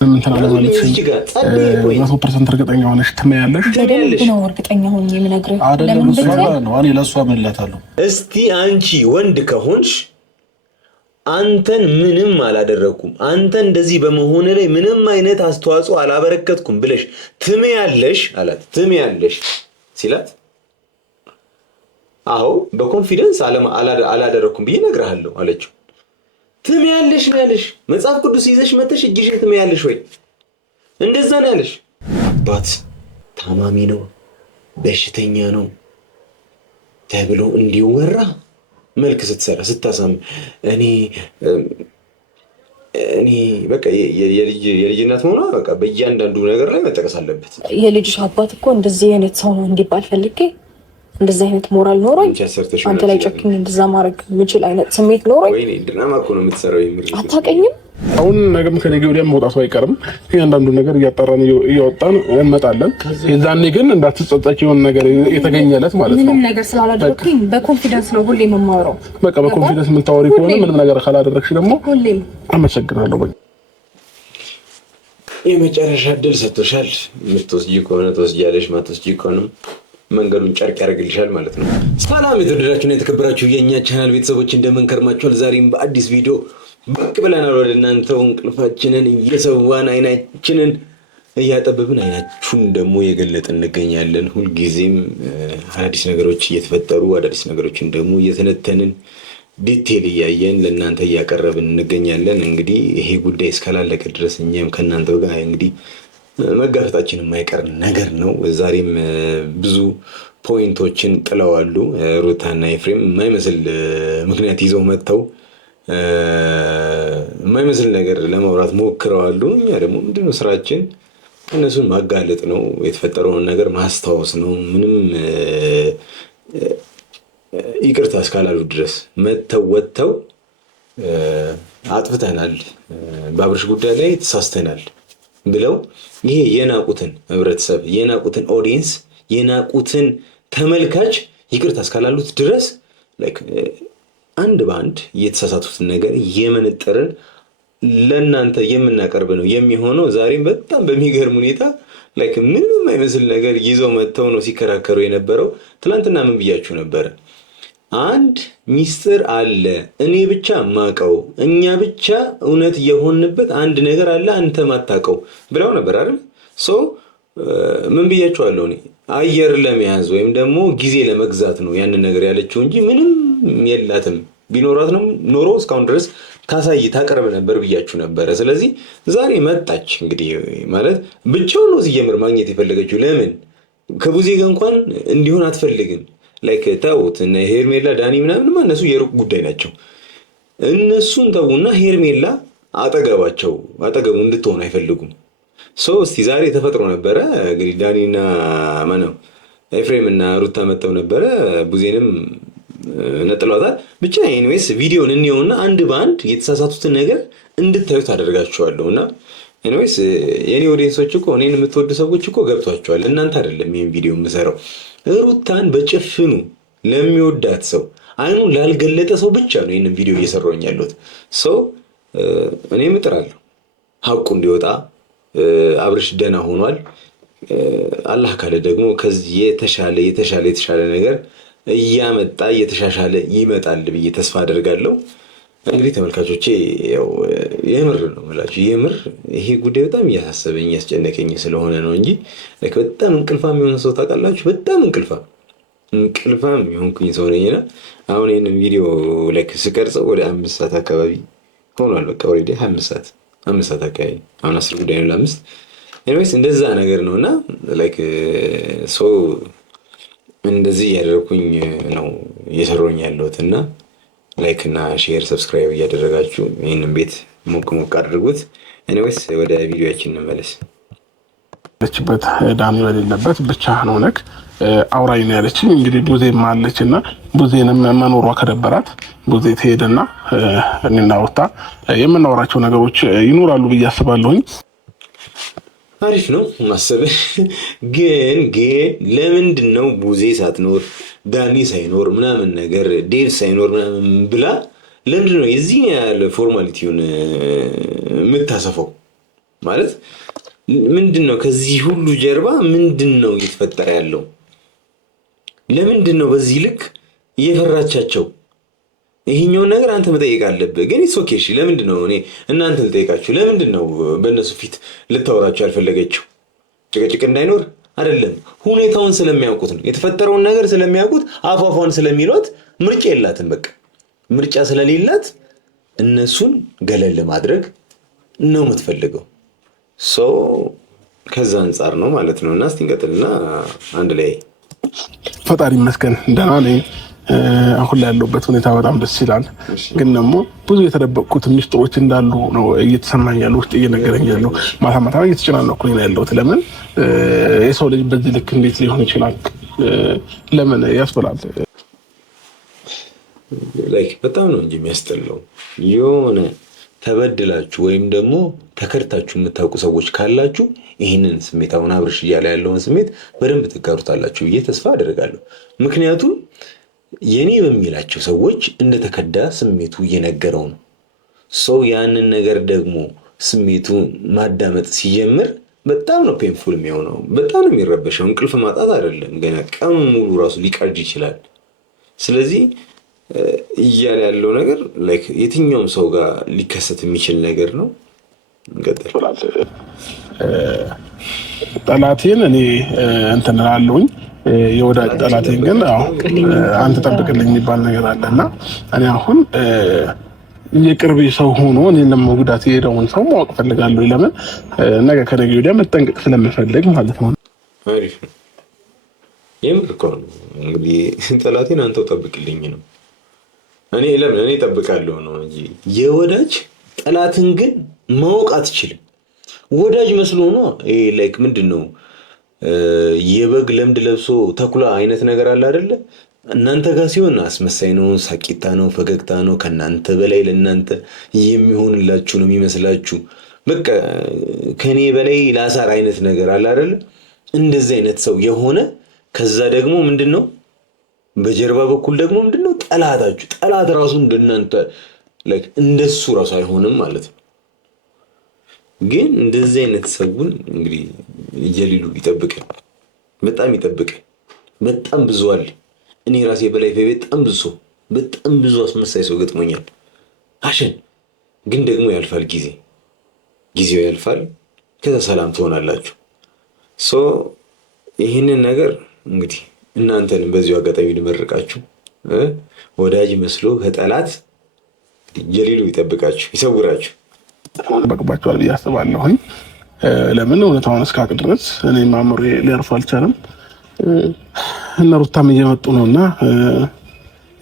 ምን ተናገራለች? 100% እርግጠኛ ሆነሽ ትመያለሽ? በደንብ ነው እርግጠኛ ሆኜ የምነግርህ። አይደለም ነው እኔ ለሷ እምልላታለሁ። እስቲ አንቺ ወንድ ከሆንሽ አንተን ምንም አላደረኩም፣ አንተ እንደዚህ በመሆን ላይ ምንም አይነት አስተዋጽኦ አላበረከትኩም ብለሽ ትመያለሽ አላት። ትመያለሽ ሲላት አዎ በኮንፊደንስ አላደረኩም ብዬ እነግርሃለሁ አለችው። ትመያለሽ ነው ያለሽ። መጽሐፍ ቅዱስ ይዘሽ መተሽ እጅሽ ትመያለሽ ወይ? እንደዛ ነው ያለሽ። አባት ታማሚ ነው በሽተኛ ነው ተብሎ እንዲወራ መልክ ስትሰራ ስታሳም እኔ በቃ የልጅነት ሆኗ በቃ በእያንዳንዱ ነገር ላይ መጠቀስ አለበት። የልጅሽ አባት እኮ እንደዚህ አይነት ሰው ነው እንዲባል ፈልጌ እንደዚህ አይነት ሞራል ኖሮኝ አንተ ላይ ጨክኝ እንደዛ ማድረግ የምችል አይነት ስሜት ኖሮኝ ወይኔ ድራማ እኮ ነው የምትሰራው። አታውቀኝም። አሁን ነገም ከነገ ወዲያም መውጣቱ አይቀርም። እያንዳንዱ ነገር እያጣራን እያወጣን እንመጣለን። የዛኔ ግን እንዳትጸጸች የሆነ ነገር የተገኘለት ማለት ነው። ምንም ነገር ስላላደረኩኝ በኮንፊደንስ ነው ሁሌ የምማወራው። በቃ በኮንፊደንስ የምታወሪ ከሆነ ምንም ነገር ካላደረግሽ ደግሞ ሁሌም አመሰግናለሁ። በቃ የመጨረሻ እድል ሰጥቶሻል። የምትወስጂ ከሆነ ትወስጃለሽ፣ ማትወስጂ ከሆነም መንገዱን ጨርቅ ያደርግልሻል ማለት ነው። ሰላም የተወደዳችሁና የተከበራችሁ የኛ ቻናል ቤተሰቦች እንደምን ከርማችኋል? ዛሬም በአዲስ ቪዲዮ ብቅ ብለናል ወደ እናንተው። እንቅልፋችንን እየሰዋን አይናችንን እያጠበብን አይናችሁን ደግሞ የገለጥን እንገኛለን። ሁልጊዜም አዳዲስ ነገሮች እየተፈጠሩ አዳዲስ ነገሮችን ደግሞ እየተነተንን ዲቴል እያየን ለእናንተ እያቀረብን እንገኛለን። እንግዲህ ይሄ ጉዳይ እስካላለቀ ድረስ እኛም ከእናንተው ጋር እንግዲህ መጋፈጣችን የማይቀር ነገር ነው። ዛሬም ብዙ ፖይንቶችን ጥለዋሉ ሩታና ኤፍሬም። የማይመስል ምክንያት ይዘው መጥተው የማይመስል ነገር ለማውራት ሞክረዋሉ። እኛ ደግሞ ምንድነው ስራችን እነሱን ማጋለጥ ነው፣ የተፈጠረውን ነገር ማስታወስ ነው። ምንም ይቅርታ እስካላሉ ድረስ መጥተው ወጥተው አጥፍተናል፣ በአብርሽ ጉዳይ ላይ ተሳስተናል ብለው ይሄ የናቁትን ህብረተሰብ የናቁትን ኦዲየንስ የናቁትን ተመልካች ይቅርታ እስካላሉት ድረስ አንድ በአንድ የተሳሳቱትን ነገር የመነጠርን ለእናንተ የምናቀርብ ነው የሚሆነው። ዛሬም በጣም በሚገርም ሁኔታ ምንም አይመስል ነገር ይዘው መጥተው ነው ሲከራከሩ የነበረው። ትናንትና ምን ብያችሁ ነበረ? አንድ ሚስጥር አለ እኔ ብቻ ማቀው፣ እኛ ብቻ እውነት የሆንበት አንድ ነገር አለ አንተ ማታቀው ብለው ነበር አይደል? ምን ብያችኋለሁ? እኔ አየር ለመያዝ ወይም ደግሞ ጊዜ ለመግዛት ነው ያንን ነገር ያለችው እንጂ ምንም የላትም። ቢኖራት ነው ኖሮ እስካሁን ድረስ ታሳይ ታቀርብ ነበር ብያችሁ ነበረ። ስለዚህ ዛሬ መጣች። እንግዲህ ማለት ብቻው ነው ሲጀምር ማግኘት የፈለገችው። ለምን ከቡዜ ጋር እንኳን እንዲሆን አትፈልግም። ተውት እና ሄርሜላ ዳኒ ምናምን እነሱ የሩቅ ጉዳይ ናቸው። እነሱን ተውና ሄርሜላ አጠገቡ እንድትሆን አይፈልጉም። እስቲ ዛሬ ተፈጥሮ ነበረ እንግዲህ ዳኒና ማነው ኤፍሬም እና ሩታ መጥተው ነበረ። ቡዜንም ነጥሏታል። ብቻ ኤኒዌይስ ቪዲዮን እንየውና አንድ በአንድ የተሳሳቱትን ነገር እንድታዩት አደርጋችኋለሁ። እና ኤኒዌይስ የኔ ኦዲየንሶች እኮ እኔን የምትወዱ ሰዎች እኮ ገብቷቸዋል። እናንተ አይደለም ይሄን ቪዲዮ የምሰራው። ሩታን በጭፍኑ ለሚወዳት ሰው አይኑን ላልገለጠ ሰው ብቻ ነው ይሄንን ቪዲዮ እየሰራሁኝ ያለሁት። እኔም እጥራለሁ ሀቁ እንዲወጣ። አብርሽ ደህና ሆኗል። አላህ ካለ ደግሞ ከዚህ የተሻለ ነገር እያመጣ እየተሻሻለ ይመጣል ብዬ ተስፋ አደርጋለሁ። እንግዲህ ተመልካቾቼ ያው የምር ነው የምላችሁ፣ የምር ይሄ ጉዳይ በጣም እያሳሰበኝ እያስጨነቀኝ ስለሆነ ነው እንጂ በጣም እንቅልፋም የሆነ ሰው ታውቃላችሁ፣ በጣም እንቅልፋም የሆንኩኝ ሰው ነኝና አሁን ይሄንን ቪዲዮ ስቀርጸው ወደ 5 ሰዓት አካባቢ ሆኗል። በቃ ኦሬዲ 5 ሰዓት አካባቢ አሁን 10 ጉዳይ ነው ለ5። ኤኒዌይስ እንደዛ ነገር ነውና እንደዚህ እያደረኩኝ ነው እየሰራሁኝ ያለሁትና ላይክ እና ሼር ሰብስክራይብ እያደረጋችሁ ይህንን ቤት ሞቅ አድርጉት። ኤኒዌይስ ወደ ቪዲዮአችን እንመለስ። ለችበት ዳኒ በሌለበት ብቻ ነው ነክ አውራኝ ነው ያለችኝ። እንግዲህ ቡዜም አለችና ቡዜንም መኖሯ ከደበራት ቡዜ ትሄድና እኔና ሩታ የምናወራቸው ነገሮች ይኖራሉ ብዬ አስባለሁኝ። አሪፍ ነው ማሰብ። ግን ለምንድን ነው ቡዜ ሳትኖር ዳኒ ሳይኖር ምናምን ነገር ዴቭ ሳይኖር ምናምን ብላ ለምንድን ነው የዚህ ያለ ፎርማሊቲውን የምታሰፈው? ማለት ምንድን ነው ከዚህ ሁሉ ጀርባ ምንድን ነው እየተፈጠረ ያለው? ለምንድን ነው በዚህ ልክ እየፈራቻቸው? ይሄኛውን ነገር አንተ መጠየቅ አለብህ። ግን ኢትስ ኦኬ። እሺ ለምንድን ነው እኔ እናንተ ልጠይቃችሁ? ለምንድን ነው በእነሱ ፊት ልታወራችሁ ያልፈለገችው? ጭቅጭቅ እንዳይኖር አይደለም፣ ሁኔታውን ስለሚያውቁት ነው። የተፈጠረውን ነገር ስለሚያውቁት አፏፏን ስለሚሏት ምርጫ የላትም። በቃ ምርጫ ስለሌላት እነሱን ገለል ለማድረግ ነው የምትፈልገው። ከዛ አንጻር ነው ማለት ነው። እና እስቲ እንቀጥልና አንድ ላይ ፈጣሪ ይመስገን ደህና ነኝ። አሁን ላይ ያለሁበት ሁኔታ በጣም ደስ ይላል። ግን ደግሞ ብዙ የተደበቁት ሚስጥሮች እንዳሉ ነው እየተሰማኝ ያለው፣ ውስጥ እየነገረኝ ያለው። ማታ ማታ እየተጨናነኩኝ ነው ያለሁት። ለምን የሰው ልጅ በዚህ ልክ እንዴት ሊሆን ይችላል? ለምን ያስብላል። በጣም ነው እንጂ የሚያስጠላው። የሆነ ተበድላችሁ ወይም ደግሞ ተከድታችሁ የምታውቁ ሰዎች ካላችሁ ይህንን ስሜት አሁን አብርሽ እያለ ያለውን ስሜት በደንብ ትጋሩታላችሁ ብዬ ተስፋ አደርጋለሁ። ምክንያቱም የኔ በሚላቸው ሰዎች እንደተከዳ ስሜቱ እየነገረው ነው። ሰው ያንን ነገር ደግሞ ስሜቱ ማዳመጥ ሲጀምር በጣም ነው ፔንፉል የሚሆነው። በጣም ነው የሚረበሸው። እንቅልፍ ማጣት አይደለም ገና ቀን ሙሉ ራሱ ሊቀርጅ ይችላል። ስለዚህ እያለ ያለው ነገር የትኛውም ሰው ጋር ሊከሰት የሚችል ነገር ነው። እንቀጥል። ጠላቴን እኔ እንትን እላለሁኝ፣ የወዳጅ ጠላቴን ግን አንተ ጠብቅልኝ የሚባል ነገር አለ እና እኔ አሁን የቅርቤ ሰው ሆኖ እኔን ለመጉዳት የሄደውን ሰው ማወቅ ፈልጋለሁ። ለምን ነገ ከነገ ወዲያ መጠንቀቅ ስለምፈልግ ማለት ነው። አሪፍ ነው። የምር እኮ ነው እንግዲህ ጠላቴን አንተው ጠብቅልኝ ነው። እኔ ለምን እኔ እጠብቃለሁ ነው እንጂ የወዳጅ ጠላትን ግን ማወቅ አትችልም። ወዳጅ መስሎ ነው ምንድን ነው የበግ ለምድ ለብሶ ተኩላ አይነት ነገር አለ አይደለ? እናንተ ጋር ሲሆን አስመሳይ ነው፣ ሳቂታ ነው፣ ፈገግታ ነው። ከናንተ በላይ ለናንተ የሚሆንላችሁ ነው የሚመስላችሁ። በቃ ከኔ በላይ ላሳር አይነት ነገር አለ አይደለ? እንደዚህ አይነት ሰው የሆነ ከዛ ደግሞ ምንድን ነው በጀርባ በኩል ደግሞ ምንድን ነው ጠላታችሁ። ጠላት ራሱ እንደናንተ እንደሱ ራሱ አይሆንም ማለት ነው። ግን እንደዚህ አይነት ሰውን እንግዲህ እየሊሉ ይጠብቀን፣ በጣም ይጠብቀን። በጣም ብዙ አለ። እኔ ራሴ በላይ በጣም ብዙ አስመሳይ ሰው ገጥሞኛል። አሸን ግን ደግሞ ያልፋል፣ ጊዜው ያልፋል። ከዛ ሰላም ትሆናላችሁ። ይህንን ነገር እንግዲህ እናንተንም በዚሁ አጋጣሚ ልመርቃችሁ፣ ወዳጅ መስሎ ከጠላት ጀሊሉ ይጠብቃችሁ፣ ይሰውራችሁ። በቅባቸዋል ብዬ አስባለሁኝ። ለምን እውነታውን እስካቅ ድረስ እኔ ማምሮ ሊያርፉ አልቻለም። እነ ሩታም እየመጡ ነው እና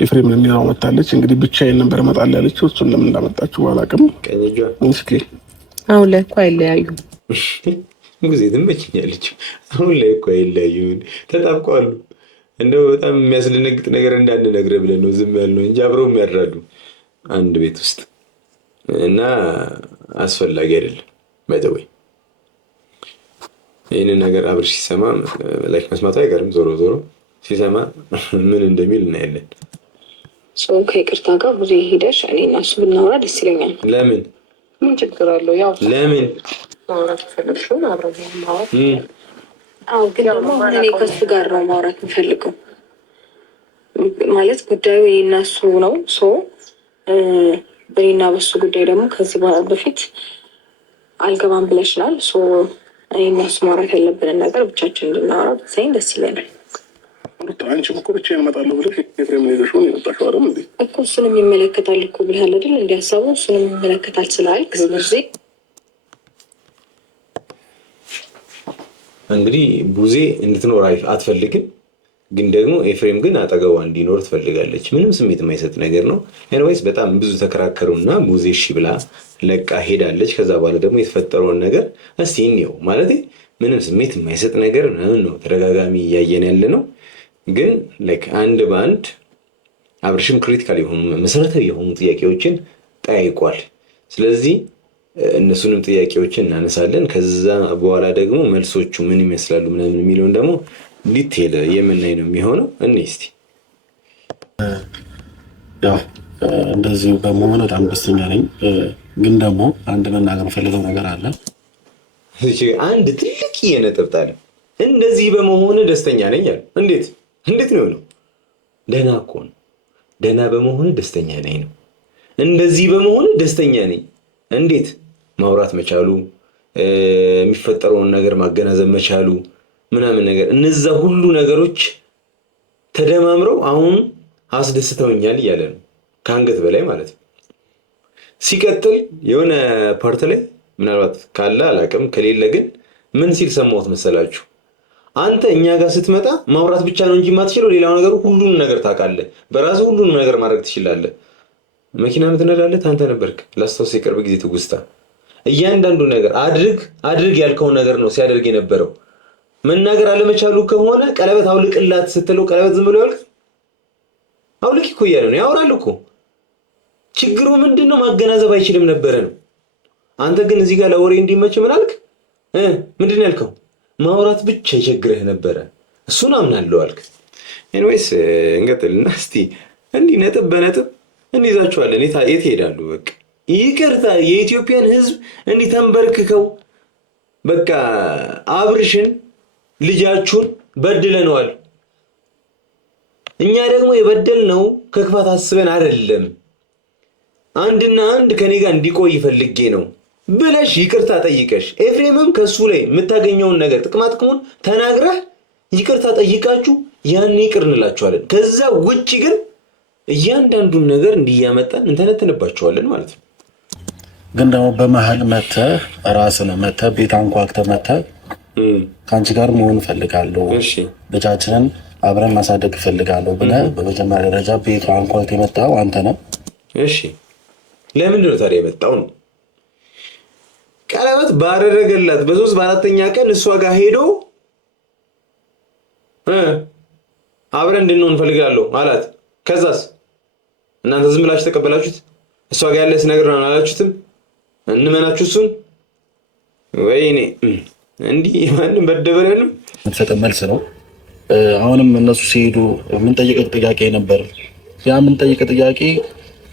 ኤፍሬም የሚራው መታለች። እንግዲህ ብቻዬን ነበር እመጣለሁ ያለችው። እሱን ለምን እንዳመጣችሁ አላውቅም። እስኪ አሁን ላይ እኮ አይለያዩም። ጊዜ ትመችኛለች። አሁን ላይ እኮ አይለያዩም፣ ተጣብቀዋል። እንደው በጣም የሚያስደነግጥ ነገር እንዳንነግርህ ብለን ነው ዝም ያልነው እንጂ አብረውም ያድራሉ አንድ ቤት ውስጥ እና አስፈላጊ አይደለም። በተወይ ይህንን ነገር አብርሽ ሲሰማ መስማቱ አይቀርም። ዞሮ ሲሰማ ምን እንደሚል እናያለን። ሰው ከይቅርታ ጋር ብዙ ሄደሽ እኔ እና እሱ ብናወራ ደስ ይለኛል። ለምን? ምን ችግር አለው? ያው ለምን ማውራት ፈለግሽውን አብረን ማውራት። ግን ደግሞ እኔ ከሱ ጋር ነው ማውራት የምፈልገው። ማለት ጉዳዩ የእነሱ ነው። በእኔና በሱ ጉዳይ ደግሞ ከዚህ በፊት አልገባም ብለሽናል። እኔ እና እሱ ማውራት ያለብንን ነገር ብቻችን እንድናወራ ብትሰኝ ደስ ይለናል። አንቺም እኮ ብቻዬን እመጣለሁ ብለሽ ኤፍሬምን ይዘሽው የመጣሽው አይደል እንዴ? እኮ እሱንም ይመለከታል እኮ ብለሃል አይደል? እንዲያሰቡ እሱንም ይመለከታል ስላልክ ስለዚህ እንግዲህ ቡዜ እንድትኖር አትፈልግም፣ ግን ደግሞ ኤፍሬም ግን አጠገቧ እንዲኖር ትፈልጋለች። ምንም ስሜት የማይሰጥ ነገር ነው። ኤኒዌይስ በጣም ብዙ ተከራከሩና ቡዜ እሺ ብላ ለቃ ሄዳለች። ከዛ በኋላ ደግሞ የተፈጠረውን ነገር እስቲ እንየው። ማለት ምንም ስሜት የማይሰጥ ነገር ነው ተደጋጋሚ እያየን ያለ ነው። ግን አንድ በአንድ አብርሽም ክሪቲካል የሆኑ መሰረታዊ የሆኑ ጥያቄዎችን ጠያይቋል። ስለዚህ እነሱንም ጥያቄዎችን እናነሳለን። ከዛ በኋላ ደግሞ መልሶቹ ምን ይመስላሉ ምናምን የሚለውን ደግሞ ዲቴል የምናይ ነው የሚሆነው። እስቲ ያው እንደዚሁ በመሆን በጣም ደስተኛ ነኝ። ግን ደግሞ አንድ መናገር ፈልገው ነገር አለ። አንድ ትልቅ የነጥብ ጣለ። እንደዚህ በመሆን ደስተኛ ነኝ አለ። እንዴት ነው ነው? ደህና እኮ ነው። ደህና በመሆን ደስተኛ ነኝ ነው። እንደዚህ በመሆን ደስተኛ ነኝ። እንዴት? ማውራት መቻሉ፣ የሚፈጠረውን ነገር ማገናዘብ መቻሉ ምናምን ነገር፣ እነዛ ሁሉ ነገሮች ተደማምረው አሁን አስደስተውኛል እያለ ነው። ከአንገት በላይ ማለት ነው። ሲቀጥል የሆነ ፓርት ላይ ምናልባት ካለ አላቅም፣ ከሌለ ግን ምን ሲል ሰማሁት መሰላችሁ? አንተ እኛ ጋር ስትመጣ ማውራት ብቻ ነው እንጂ የማትችለው ሌላው ነገር ሁሉንም ነገር ታውቃለህ። በራስህ ሁሉንም ነገር ማድረግ ትችላለህ። መኪና የምትነዳለት አንተ ነበርክ። ላስታውስ የቅርብ ጊዜ ትውስታ። እያንዳንዱ ነገር አድርግ ያልከውን ነገር ነው ሲያደርግ የነበረው። መናገር አለመቻሉ ከሆነ ቀለበት አውልቅላት ስትለው ቀለበት ዝም ብሎ ያውልቅ? አውልቅ እኮ እያለ ነው። ያወራል እኮ። ችግሩ ምንድን ነው? ማገናዘብ አይችልም ነበረ ነው። አንተ ግን እዚህ ጋር ለወሬ እንዲመች ምን አልክ? ምንድን ያልከው? ማውራት ብቻ ይቸግርህ ነበረ። እሱን አምናለሁ አልክ። ኤኒዌይስ እንቀጥልና እስቲ እንዲህ ነጥብ በነጥብ እንይዛችኋለን። የት ይሄዳሉ? በቃ ይቅርታ የኢትዮጵያን ሕዝብ እንዲህ ተንበርክከው በቃ አብርሽን ልጃችሁን በድለነዋል። እኛ ደግሞ የበደልነው ከክፋት አስበን አይደለም፣ አንድና አንድ ከኔ ጋር እንዲቆይ ፈልጌ ነው ብለሽ ይቅርታ ጠይቀሽ ኤፍሬምም ከሱ ላይ የምታገኘውን ነገር ጥቅሙን ተናግረህ ይቅርታ ጠይቃችሁ ያን ይቅር እንላችኋለን። ከዛ ውጪ ግን እያንዳንዱን ነገር እንዲያመጣን እንተነተንባችኋለን ማለት ነው። ግን ደግሞ በመሀል መተህ ራስን መተህ ቤት አንኳክተህ መተህ ከአንቺ ጋር መሆን እፈልጋለሁ፣ ልጃችንን አብረን ማሳደግ እፈልጋለሁ ብለህ በመጀመሪያ ደረጃ ቤቱ አንኳክተህ የመጣው አንተ ነህ። እሺ ለምንድን ነው ታዲያ የመጣው ነው? ቀለበት ባደረገላት በ3 በ4ኛ ቀን እሷ ጋር ሄዶ አብረን እንድንሆን እፈልጋለሁ አላት። ከዛስ እናንተ ዝም ብላችሁ ተቀበላችሁት? እሷ ጋር ያለስ ነገር ነው አላችሁትም? እንመናችሁ እሱን? ወይኔ እንዲህ ማንም በደበረንም የምትሰጠው መልስ ነው። አሁንም እነሱ ሲሄዱ የምንጠይቀው ጥያቄ ነበር። ያ የምንጠይቀው ጥያቄ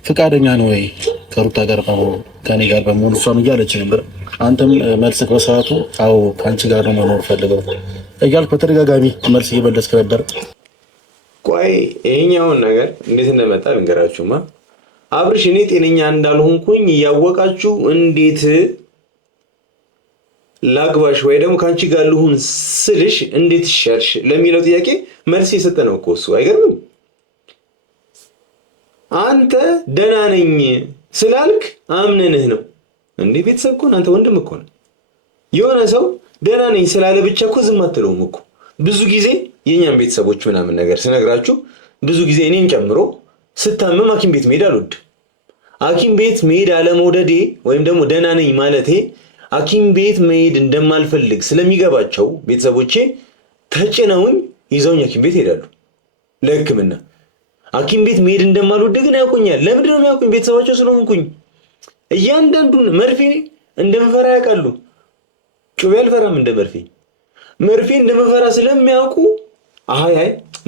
ፍቃደኛ ነው ወይ ከሩታ ጋር በመሆን ከኔ ጋር በመሆን እሷም እያለች ነበር። አንተም መልስ በሰዓቱ አዎ ከአንቺ ጋር ነው መኖር ፈልገው እያልክ በተደጋጋሚ መልስ እየመለስክ ነበር። ቆይ ይሄኛውን ነገር እንዴት እንደመጣ ልንገራችሁማ። አብርሽ እኔ ጤነኛ እንዳልሆንኩኝ እያወቃችሁ እንዴት ላግባሽ ወይ ደግሞ ከአንቺ ጋር ልሁን ስልሽ እንዴት ይሻልሽ ለሚለው ጥያቄ መልስ የሰጠ ነው እኮ እሱ። አይገርምም? አንተ ደህና ነኝ ስላልክ አምነንህ ነው እንዴ? ቤተሰብ እኮ አንተ ወንድም እኮ ነው። የሆነ ሰው ደህና ነኝ ስላለ ብቻ እኮ ዝም አትለውም እኮ። ብዙ ጊዜ የኛም ቤተሰቦች ምናምን ነገር ስነግራችሁ ብዙ ጊዜ እኔን ጨምሮ ስታመም ሐኪም ቤት መሄድ አልወድም። ሐኪም ቤት መሄድ አለመውደዴ ወይም ደግሞ ደህና ነኝ ማለቴ ሐኪም ቤት መሄድ እንደማልፈልግ ስለሚገባቸው ቤተሰቦቼ ተጭነውኝ ይዘውኝ ሐኪም ቤት ይሄዳሉ ለሕክምና። ሐኪም ቤት መሄድ እንደማልወድ ግን ያውቁኛል። ለምንድን ነው የሚያውቁኝ? ቤተሰባቸው ስለሆንኩኝ። እያንዳንዱን መርፌ እንደምፈራ ያውቃሉ። ጩቤ አልፈራም እንደ መርፌ እንደምፈራ ስለሚያውቁ አይ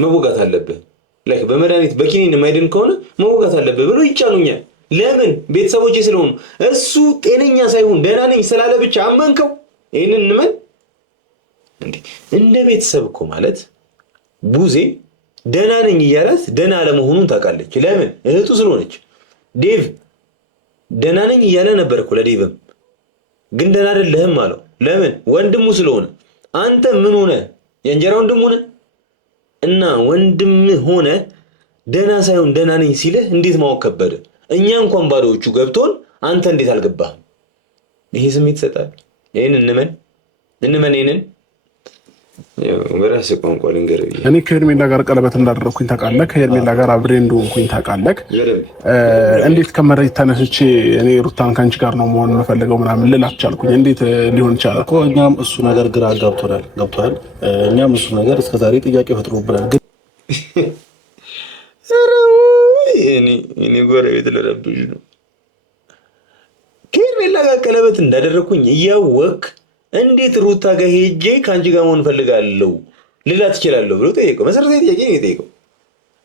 መወጋት አለብህ ላይክ በመድኃኒት በኪኒን የማይድን ከሆነ መወጋት አለብህ ብሎ ይጫኑኛል። ለምን? ቤተሰቦቼ ስለሆኑ። እሱ ጤነኛ ሳይሆን ደህና ነኝ ስላለ ብቻ አመንከው? ይህንን እንመን እንዴ? እንደ ቤተሰብ እኮ ማለት ቡዜ ደህና ነኝ እያላት ደህና አለመሆኑን ታውቃለች። ለምን? እህቱ ስለሆነች። ዴቭ ደህና ነኝ እያለ ነበር እኮ ለዴቭም፣ ግን ደህና አይደለህም አለው። ለምን? ወንድሙ ስለሆነ። አንተ ምን ሆነ? የእንጀራ ወንድም ሆነ እና ወንድም ሆነ ደህና ሳይሆን ደህና ነኝ ሲልህ እንዴት ማወቅ ከበደ? እኛ እንኳን ባዶዎቹ ገብቶን አንተ እንዴት አልገባህም? ይሄ ስሜት ይሰጣል። ይሄን እንመን ይሄንን በራስህ ቋንቋ ልንገርህ። እኔ ከሄርሜላ ጋር ቀለበት እንዳደረኩኝ ታውቃለህ። ከሄርሜላ ጋር አብሬ እንደሆንኩኝ ታውቃለህ። እንዴት ከመሬት ተነስቼ እኔ ሩታን ከአንቺ ጋር ነው መሆን የምፈልገው ምናምን ልል አልቻልኩኝ? እንዴት ሊሆን ይችላል እኮ? እኛም እሱ ነገር ግራ ገብቶናል። እኛም እሱ ነገር እስከዛሬ ጥያቄ ፈጥሮብናል። ግን እኔ ጎረቤት ልረብሽ ነው። ከሄርሜላ ጋር ቀለበት እንዳደረኩኝ እያወቅ እንዴት ሩታ ጋር ሄጄ ከአንቺ ጋር መሆን ፈልጋለሁ ልላት እችላለሁ ብሎ ጠየቀው። መሰረታዊ ጥያቄ ነው የጠየቀው።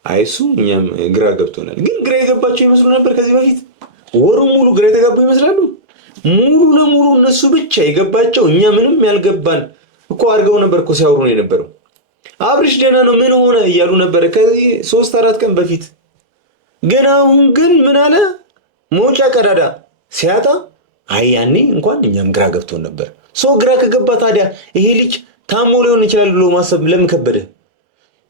አይሱ እኛም ግራ ገብቶናል። ግን ግራ የገባቸው ይመስሉ ነበር ከዚህ በፊት ወሩ ሙሉ ግራ የተጋቡ ይመስላሉ። ሙሉ ለሙሉ እነሱ ብቻ የገባቸው እኛ ምንም ያልገባን እኮ አድርገው ነበር እኮ ሲያወሩ ነው የነበረው። አብርሽ ደህና ነው ምን ሆነ እያሉ ነበር ከዚህ 3-4 ቀን በፊት። ግን አሁን ግን ምን አለ መውጫ ቀዳዳ ሲያጣ ያኔ እንኳን እኛም ግራ ገብቶን ነበር። ሰው ግራ ከገባ ታዲያ ይሄ ልጅ ታሞ ሊሆን ይችላል ብሎ ማሰብ ለምን ከበደ?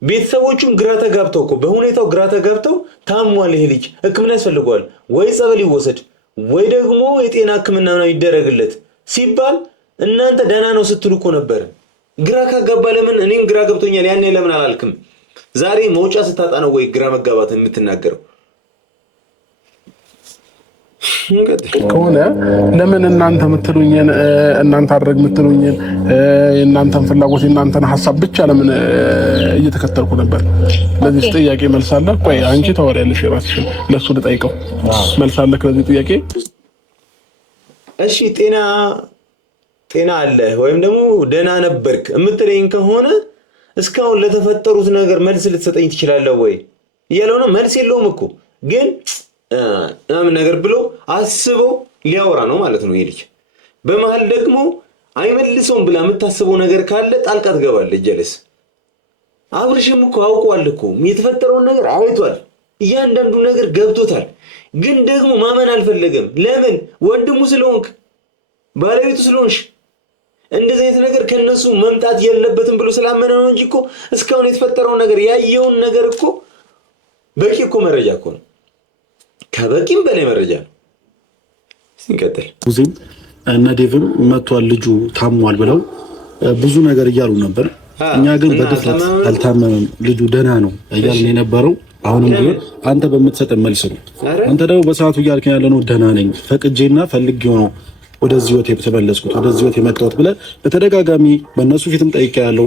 ቤተሰቦቹም ግራ ተጋብተው እኮ በሁኔታው ግራ ተጋብተው ታሟል ይሄ ልጅ ሕክምና ያስፈልገዋል ወይ ጸበል ይወሰድ ወይ ደግሞ የጤና ሕክምና ነው ይደረግለት ሲባል እናንተ ደህና ነው ስትሉ እኮ ነበር። ግራ ካጋባ ለምን እኔም ግራ ገብቶኛል ያኔ ለምን አላልክም? ዛሬ መውጫ ስታጣ ነው ወይ ግራ መጋባት የምትናገረው? ከሆነ ለምን እናንተ የምትሉኝን እናንተ አድርግ የምትሉኝን እናንተን ፍላጎት እናንተን ሐሳብ ብቻ ለምን እየተከተልኩ ነበር? ለዚህ ጥያቄ መልስ አለ? ቆይ አንቺ ታወሪያለሽ ራስሽን ለሱ ልጠይቀው መልስ አለ ለዚህ ጥያቄ? እሺ ጤና አለ ወይም ደግሞ ደህና ነበርክ የምትለኝ ከሆነ እስካሁን ለተፈጠሩት ነገር መልስ ልትሰጠኝ ትችላለህ ወይ እያለው ነው። መልስ የለውም እኮ ግን ምናምን ነገር ብሎ አስበው ሊያወራ ነው ማለት ነው ይሄ ልጅ። በመሃል ደግሞ አይመልሰውም ብላ የምታስበው ነገር ካለ ጣልቃ ትገባለች ጀለስ። አብርሽም እኮ አውቋል እኮ የተፈጠረውን ነገር አይቷል፣ እያንዳንዱ ነገር ገብቶታል። ግን ደግሞ ማመን አልፈለገም። ለምን? ወንድሙ ስለሆንክ ባለቤቱ ስለሆንሽ እንደዚህ አይነት ነገር ከነሱ መምጣት የለበትም ብሎ ስላመነ ነው እንጂ እኮ እስካሁን የተፈጠረውን ነገር ያየውን ነገር እኮ በቂ እኮ መረጃ እኮ ነው። ከበቂም በላይ መረጃ ነው። ሲንቀጥል ሙዚም እና ዴቭም መጥቷል ልጁ ታሟል ብለው ብዙ ነገር እያሉ ነበር። እኛ ግን በድፍረት አልታመመም ልጁ ደህና ነው እያልን የነበረው አሁንም ግን አንተ በምትሰጥ መልስ ነው። አንተ ደግሞ በሰዓቱ እያልክ ያለነው ደህና ነኝ ፈቅጄና ፈልጌው ነው ወደዚህ ህይወት የተመለስኩት ወደዚህ ህይወት የመጣሁት ብለህ በተደጋጋሚ በእነሱ ፊትም ጠይቄያለሁ።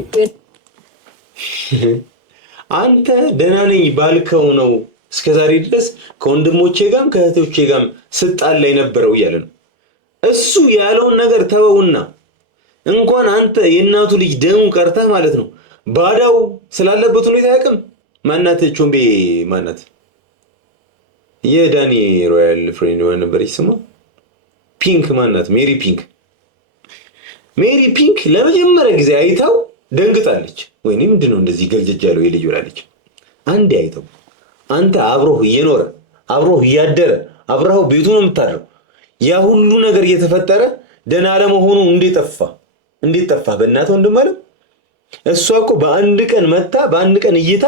አንተ ደህና ነኝ ባልከው ነው እስከዛሬ ድረስ ከወንድሞቼ ጋርም ከእህቶቼ ጋርም ስጣላ የነበረው እያለ ነው። እሱ ያለውን ነገር ተወውና እንኳን አንተ የእናቱ ልጅ ደሙ ቀርተህ ማለት ነው ባዳው ስላለበት ሁኔታ ያቅም ማናት ቾምቤ ማናት የዳኒ ሮያል ፍሬንድ ወይ ነበር ይስማ ፒንክ ማናት ሜሪ ፒንክ ለመጀመሪያ ጊዜ አይታው ደንግጣለች። ወይኔ ምንድነው እንደዚህ ገልጀጅ ያለው የልጅ ወላለች። አንዴ አይታው አንተ አብሮህ እየኖረ አብሮህ እያደረ አብረው ቤቱ ነው የምታድረው ያ ሁሉ ነገር እየተፈጠረ ደህና ለመሆኑ እንዴት ጠፋ በእናትህ ወንድም አለ። እሷ እኮ በአንድ ቀን መታ በአንድ ቀን እይታ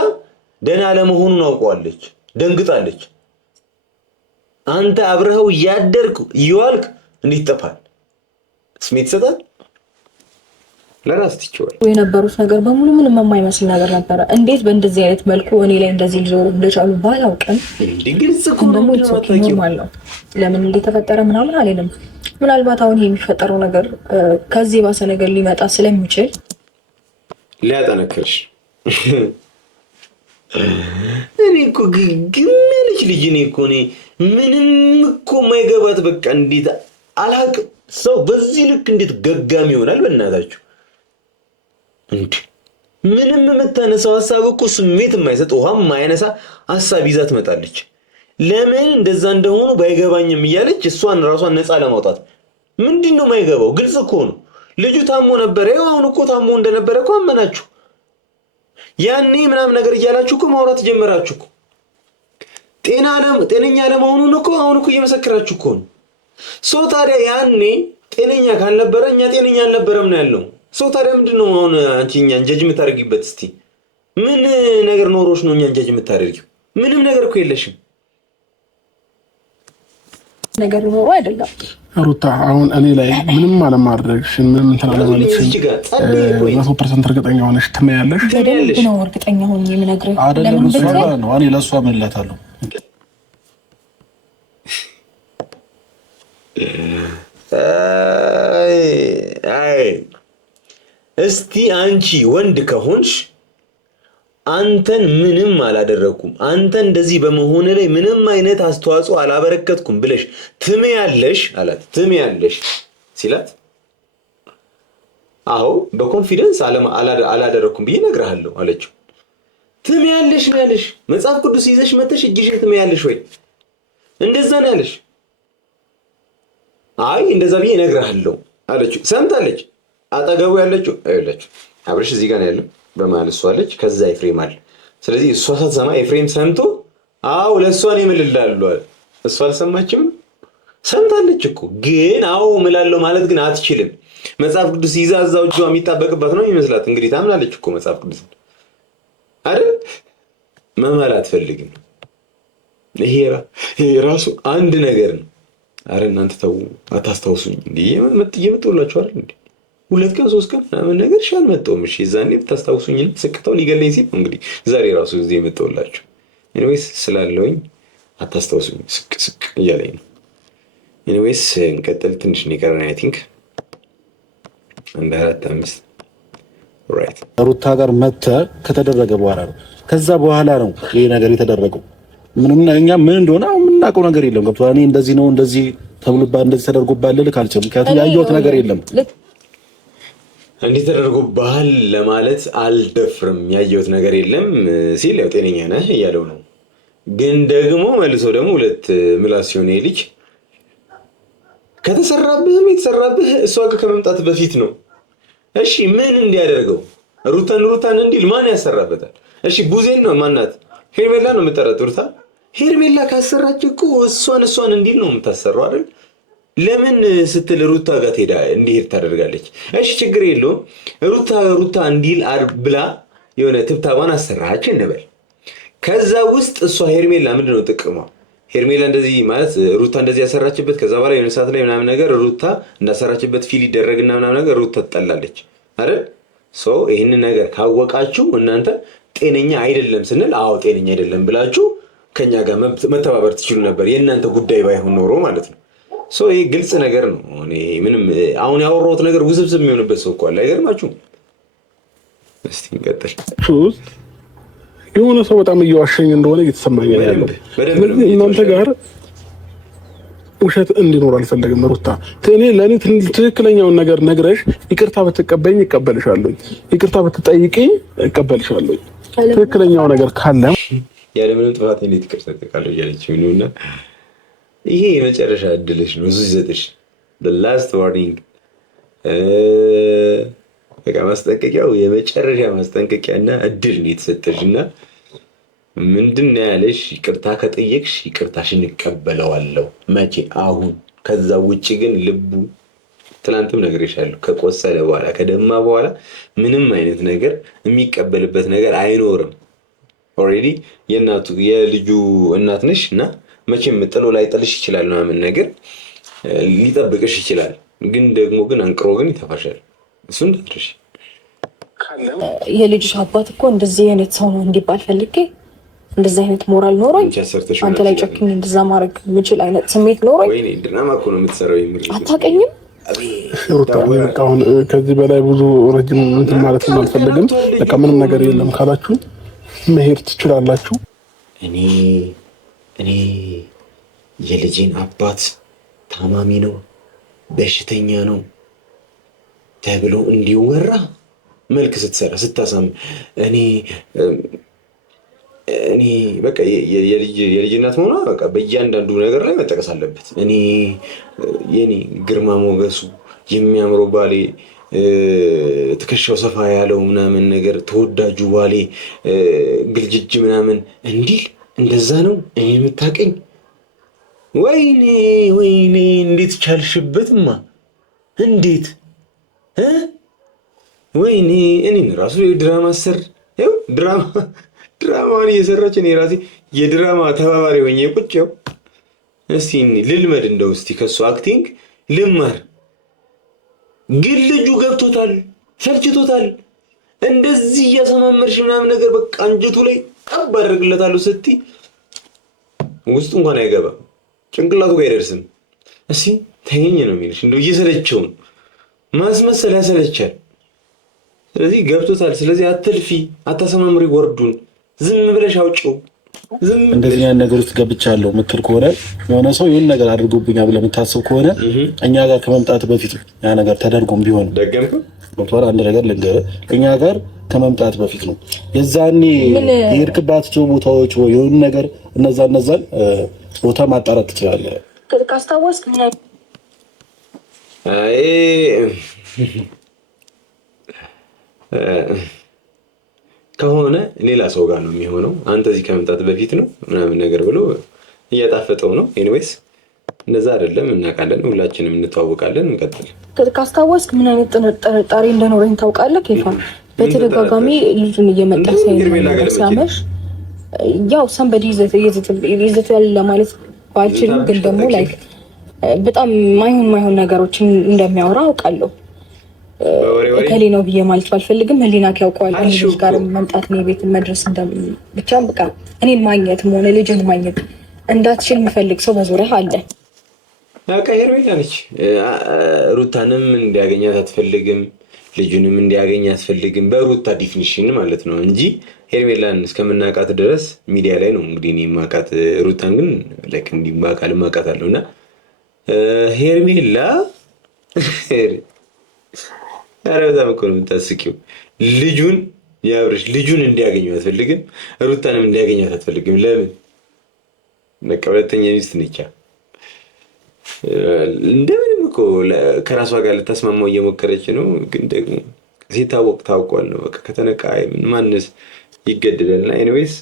ደህና ለመሆኑን አውቀዋለች፣ ደንግጣለች። አንተ አብረው እያደርክ እየዋልክ እንዴት ጠፋል? ስሜት ይሰጣል ለራስ ትችዋል። የነበሩት ነገር በሙሉ ምንም የማይመስል ነገር ነበረ። እንዴት በእንደዚህ አይነት መልኩ እኔ ላይ እንደዚህ ሊዞሩ እንደቻሉ ባላውቅም ደግሞ ኖርማል ነው። ለምን እንደተፈጠረ ምናምን አልልም። ምናልባት አሁን የሚፈጠረው ነገር ከዚህ ባሰ ነገር ሊመጣ ስለሚችል ሊያጠነክርሽ እኔ እኮ ግን ልጅ እኔ እኮ ምንም እኮ የማይገባት በቃ እንዴት አላውቅም። ሰው በዚህ ልክ እንዴት ገጋሚ ይሆናል? በእናታችሁ እንዴ ምንም የምታነሳው ሐሳብ እኮ ስሜት የማይሰጥ ውሃም የማያነሳ ሐሳብ ይዛ ትመጣለች። ለምን እንደዛ እንደሆኑ ባይገባኝም እያለች እሷን ራሷን ነፃ ለማውጣት ምንድነው የማይገባው? ግልጽ እኮ ነው። ልጁ ታሞ ነበር። አሁን እኮ ታሞ እንደነበረ እኮ አመናችሁ። ያኔ ምናምን ነገር እያላችሁ እኮ ማውራት ጀመራችሁ እኮ። ጤነኛ ለመሆኑን እኮ አሁን እኮ እየመሰከራችሁ እኮ ነው። ሰው ታዲያ ያኔ ጤነኛ ካልነበረ እኛ ጤነኛ አልነበረም ነው ያለው። ሰው ታዲያ ምንድነው አሁን አንቺ እኛን ጀጅ የምታደርጊበት? እስቲ ምን ነገር ኖሮሽ ነው እኛን ጀጅ የምታደርጊው? ምንም ነገር እኮ የለሽም። ነገር ነው አይደለም ሩታ አሁን እኔ ላይ ምንም አለማድረግሽን ምንም እንትን አለማለትሽን 100% እርግጠኛ ሆነሽ ትመያለሽ? በደንብ ነው እርግጠኛ ሆኜ የምነግርህ። ለምን ነው እኔ ለእሷ እምልላታለሁ። እስቲ አንቺ ወንድ ከሆንሽ አንተን ምንም አላደረኩም፣ አንተ እንደዚህ በመሆን ላይ ምንም አይነት አስተዋጽኦ አላበረከትኩም ብለሽ ትመያለሽ አላት። ትመያለሽ ሲላት አዎ በኮንፊደንስ አላደረኩም ብዬ እነግርሃለሁ አለችው። ትመያለሽ ነው ያለሽ። መጽሐፍ ቅዱስ ይዘሽ መተሽ እጅሽን ትመያለሽ ወይ? እንደዛ ነው ያለሽ። አይ እንደዛ ብዬ እነግርሃለሁ አለችው። ሰምታለች። አጠገቡ ያለችው አይላችሁ አብርሽ እዚህ ጋር ነው ያለው፣ በመሀል እሷ አለች፣ ከዛ ኤፍሬም አለ። ስለዚህ እሷ ሳትሰማ ኤፍሬም ሰምቶ አዎ ለእሷ ነው እምልልሃለሁ አለ። እሷ አልሰማችም። ሰምታለች እኮ ግን አዎ እምላለሁ ማለት ግን አትችልም። መጽሐፍ ቅዱስ ይዛ እዛው እጇ የሚጣበቅባት ነው የሚመስላት። እንግዲህ ታምናለች እኮ መጽሐፍ ቅዱስ አይደል? መማል አትፈልግም። ይሄ ራሱ አንድ ነገር ነው። አረ እናንተ ተው አታስታውሱኝ እንዴ? እየመጣሁላችሁ አይደል እንዴ? 2 ቀን 3 ቀን ምናምን ነገር ሻል መጣሁም። እሺ ዛኔ ብታስታውሱኝ ስቅታው ሊገለኝ ሲል እንግዲህ ዛሬ ራሱ እዚህ የመጣሁላችሁ። ኤኒዌይስ ስላለውኝ አታስታውሱኝ ስቅ እያለኝ ነው። ኤኒዌይስ እንቀጥል። ትንሽ ነው የቀረን አይ ቲንክ አንድ 4-5 ራይት። ሩታ ጋር መተህ ከተደረገ በኋላ ነው ከዛ በኋላ ነው ይሄ ነገር የተደረገው። ምንም እኛ ምን እንደሆነ የምናውቀው ነገር የለም። ገብቶሃል? እኔ እንደዚህ ነው እንደዚህ ተብሎባ እንደዚህ ተደርጎባል ልልህ አልችልም። ምክንያቱም ያየሁት ነገር የለም። እንዲህ ተደርጎባል ለማለት አልደፍርም። ያየሁት ነገር የለም ሲል ያው ጤነኛ ነህ እያለው ነው። ግን ደግሞ መልሶ ደግሞ 2 ምላስ ሲሆን ልጅ ከተሰራብህም የተሰራብህ እሷ ጋር ከመምጣት በፊት ነው። እሺ ምን እንዲያደርገው ሩታን እንዲል ማን ያሰራበታል? እሺ ቡዜን ነው ማናት? ሄርሜላ ነው የምጠረጥሩታ? ሄርሜላ ካሰራች እኮ እሷን እንዲል ነው የምታሰራው አይደል? ለምን ስትል ሩታ ጋር ሄዳ እንዲሄድ ታደርጋለች? እሺ ችግር የለውም ሩታ እንዲል ብላ የሆነ ትብታባን አሰራች እንበል። ከዛ ውስጥ እሷ ሄርሜላ ምንድነው ጥቅሟ? ሄርሜላ እንደዚህ ማለት ሩታ እንደዚህ ያሰራችበት ከዛ በኋላ የሆነ ሰዓት ላይ ምናምን ነገር ሩታ እንዳሰራችበት ፊል ይደረግና ምናምን ነገር ሩታ ትጠላለች አይደል? ይህንን ነገር ካወቃችሁ እናንተ ጤነኛ አይደለም ስንል አዎ ጤነኛ አይደለም ብላችሁ ከኛ ጋር መተባበር ትችሉ ነበር፣ የእናንተ ጉዳይ ባይሆን ኖሮ ማለት ነው። ይሄ ግልጽ ነገር ነው። እኔ ምንም አሁን ያወራሁት ነገር ውስብስብ የሚሆንበት ሰው እኮ አለ። አይገርማችሁም? እስቲ እንቀጥል። የሆነ ሰው በጣም እየዋሸኝ እንደሆነ እየተሰማኝ ነው ያለው። እናንተ ጋር ውሸት እንዲኖር አልፈለግም። ሩታ ለእኔ ትክክለኛውን ነገር ነግረሽ ይቅርታ ብትቀበይኝ እቀበልሻለሁ፣ ይቅርታ ብትጠይቂኝ እቀበልሻለሁ። ትክክለኛው ነገር ካለ ያለምንም ጥፋት እንዴት ይቅርታ ትጠይቃለሽ እያለችኝ ነውና ይሄ የመጨረሻ እድልሽ ነው። እሱ ይሰጥሽ the last warning በቃ ማስጠንቀቂያው የመጨረሻ ማስጠንቀቂያና እድል ነው የተሰጠሽና ምንድን ነው ያለሽ? ይቅርታ ከጠየቅሽ ይቅርታሽን እቀበለዋለሁ። መቼ? አሁን። ከዛ ውጪ ግን ልቡ ትላንትም ነግሬሻለሁ፣ ከቆሰለ በኋላ ከደማ በኋላ ምንም አይነት ነገር የሚቀበልበት ነገር አይኖርም። ኦልሬዲ የልጁ እናት ነሽ እና መቼም ጥሎ ላይጥልሽ ይችላል ምናምን ነገር ሊጠብቅሽ ይችላል። ግን ደግሞ ግን አንቅሮ ግን ይተፋሻል። እሱ እንዳትረሽ። የልጅሽ አባት እኮ እንደዚህ አይነት ሰው ነው እንዲባል ፈልጌ እንደዚህ አይነት ሞራል ኖሮኝ አንተ ላይ ጨክኝ እንደዛ ማድረግ የምችል አይነት ስሜት ኖሮኝ ወይኔ ድራማ እኮ ነው የምትሰራው። አታውቅኝም ሩታ። አሁን ከዚህ በላይ ብዙ ረጅም እንትን ማለት አልፈልግም። በቃ ምንም ነገር የለም ካላችሁ መሄድ ትችላላችሁ። እኔ የልጄን አባት ታማሚ ነው በሽተኛ ነው ተብሎ እንዲወራ መልክ ስትሰራ ስታሳም እኔ በቃ የልጅ እናት መሆኗ በቃ በእያንዳንዱ ነገር ላይ መጠቀስ አለበት። የኔ ግርማ ሞገሱ የሚያምረው ባሌ ትከሻው ሰፋ ያለው ምናምን ነገር ተወዳጁ ባሌ ግልጅጅ ምናምን እንዲል እንደዛ ነው እኔ የምታቀኝ። ወይኔ እንዴት ቻልሽበትማ? እንዴት ወይኔ እኔን ራሱ የድራማ ሰር ይኸው ድራማውን እየሰራች እኔ ራሴ የድራማ ተባባሪ ሆኜ ቁጭው። እስቲ ልልመድ እንደው እስቲ ከሱ አክቲንግ ልማር። ግን ልጁ ገብቶታል፣ ሰልችቶታል። እንደዚህ እያሰማመርሽ ምናምን ነገር በቃ አንጀቱ ላይ ጠብ አደርግለታለሁ ስትይ ውስጡ እንኳን አይገባም፣ ጭንቅላቱ ጋር አይደርስም። እስቲ ተገኘ ነው የሚልሽ። እንደው እየሰለቸው ነው ማስመሰል ያሰለቻል። ስለዚህ ገብቶታል። ስለዚህ አትልፊ፣ አታሰማምሪ ወርዱን ዝም ብለሽ አውጪው። እንደዚህ አይነት ነገር ውስጥ ገብቻለሁ የምትል ከሆነ የሆነ ሰው ይሁን ነገር አድርጎብኛል ብለህ የምታስብ ከሆነ እኛ ጋር ከመምጣት በፊት ያ ነገር ተደርጎም ቢሆን ደገምከው ዶክተር አንድ ነገር ልንገርህ፣ እኛ ጋር ከመምጣት በፊት ነው የዛኔ የሄድክባቸው ቦታዎች ወይ የሆነ ነገር እነዛን ቦታ ማጣራት ትችላለህ። ካስታወስክ ከሆነ ሌላ ሰው ጋር ነው የሚሆነው። አንተ እዚህ ከመምጣት በፊት ነው ምናምን ነገር ብሎ እያጣፈጠው ነው። ኤኒዌይስ እንደዛ አይደለም፣ እናውቃለን፣ ሁላችንም እንተዋወቃለን። እንቀጥል። ካስታወስክ ምን አይነት ጥርጣሬ እንደኖረኝ ታውቃለህ? ኬፋ በተደጋጋሚ ልጁን እየመጣ ሲያመሽ ያው ሰንበዲ ይዘታል ለማለት ባልችልም ግን ደግሞ ላይክ በጣም ማይሆን ነገሮችን እንደሚያወራ አውቃለሁ። እከሌ ነው ብዬ ማለት ባልፈልግም ህሊና ያውቀዋል። ልጅ ጋር መምጣት ነው ቤት መድረስ ብቻ በቃ እኔን ማግኘትም ሆነ ልጅን ማግኘት እንዳትችል የሚፈልግ ሰው በዙሪያ አለ። ሄርሜላ ነች። ሩታንም እንዲያገኛት አትፈልግም፣ ልጁንም እንዲያገኝ አትፈልግም። በሩታ ዲፊኒሽን ማለት ነው እንጂ ሄርሜላን እስከምናውቃት ድረስ ሚዲያ ላይ ነው እንግዲህ እኔ የማውቃት። ሩታን ግን ላይክ እንዲህ በአካል አውቃታለሁ። እና ሄርሜላ ኧረ በጣም እኮ ነው የምታስቂው። ልጁን እንዲያገኘው አትፈልግም፣ ሩታንም እንዲያገኛት አትፈልግም። ለምን? በቃ ሁለተኛ ሚስት ነቻ። እንደምንም እኮ ከራሷ ጋር ልታስማማው እየሞከረች ነው። ግን ደግሞ ሲታወቅ ታውቋል ነው በቃ። ከተነቃ ማንስ ይገድላልና። ኤኒዌይስ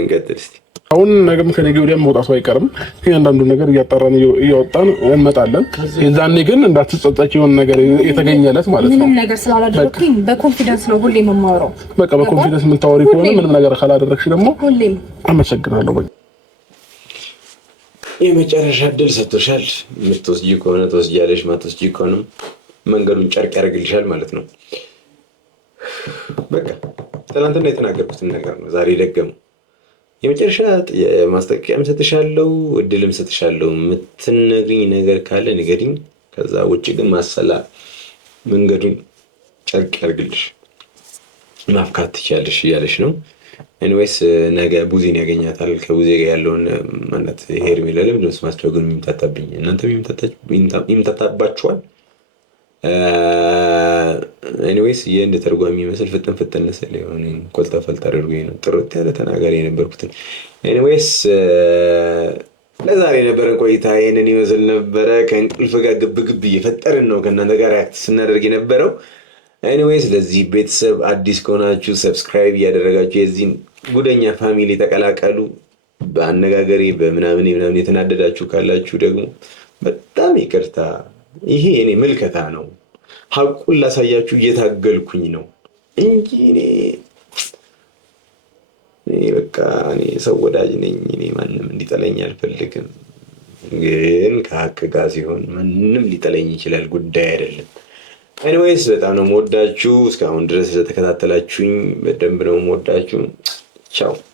እንቀጥል እስኪ። አሁን ነገም ከነገ ወዲያም መውጣቱ አይቀርም። እያንዳንዱ ነገር እያጣራን እያወጣን እንመጣለን። የዛኔ ግን እንዳትጸጸች የሆነ ነገር የተገኘለት ማለት ነው። ምንም ነገር ስላላደረኩኝ በኮንፊደንስ ነው ሁሌ የምማወራው። በቃ በኮንፊደንስ የምታወሪ ከሆነ ምንም ነገር ካላደረግሽ ደግሞ ሁሌም አመሰግናለሁ። በቃ የመጨረሻ እድል ሰጥቶሻል። የምትወስጂ ከሆነ ትወስጃለሽ፣ ማትወስጂ ከሆነም መንገዱን ጨርቅ ያደርግልሻል ማለት ነው። በቃ ትናንትና የተናገርኩትን ነገር ነው ዛሬ ደገሙ። የመጨረሻ ማስጠንቀቂያም ሰጥሻለሁ፣ እድልም ሰጥሻለሁ። የምትነግሪኝ ነገር ካለ ንገሪኝ። ከዛ ውጭ ግን ማሰላ መንገዱን ጨርቅ ያርግልሽ፣ ማፍካት ትችያለሽ እያለሽ ነው። ኤኒዌይስ ነገ ቡዜን ያገኛታል። ከቡዜ ጋር ያለውን ማለት ሄርሜላ ለምን ነው ስማቸው ግን የሚምታታብኝ? እናንተም ይምታታባችኋል። ኤኒዌይስ የእንደ ተርጓሚ የሚመስል ፍጥን ስል የሆነ ቆልጣ ፈልጣ አድርጎኝ ነው ጥርት ያለ ተናጋሪ የነበርኩትን። ኤኒዌይስ ለዛሬ የነበረን ቆይታ ይህንን ይመስል ነበረ። ከእንቅልፍ ጋር ግብግብ እየፈጠርን ነው ከእናንተ ጋር አክት ስናደርግ የነበረው። ኤኒዌይስ ለዚህ ቤተሰብ አዲስ ከሆናችሁ ሰብስክራይብ እያደረጋችሁ የዚህን ጉደኛ ፋሚሊ ተቀላቀሉ። በአነጋገሬ በምናምን የተናደዳችሁ ካላችሁ ደግሞ በጣም ይቅርታ። ይሄ እኔ ምልከታ ነው። ሀቁን ላሳያችሁ እየታገልኩኝ ነው እንጂ እኔ በቃ እኔ ሰው ወዳጅ ነኝ። እኔ ማንም እንዲጠለኝ አልፈልግም። ግን ከሀቅ ጋር ሲሆን ማንም ሊጠለኝ ይችላል፣ ጉዳይ አይደለም። ኤኒዌይስ በጣም ነው የምወዳችሁ። እስካሁን ድረስ ስለተከታተላችሁኝ በደንብ ነው የምወዳችሁ። ቻው።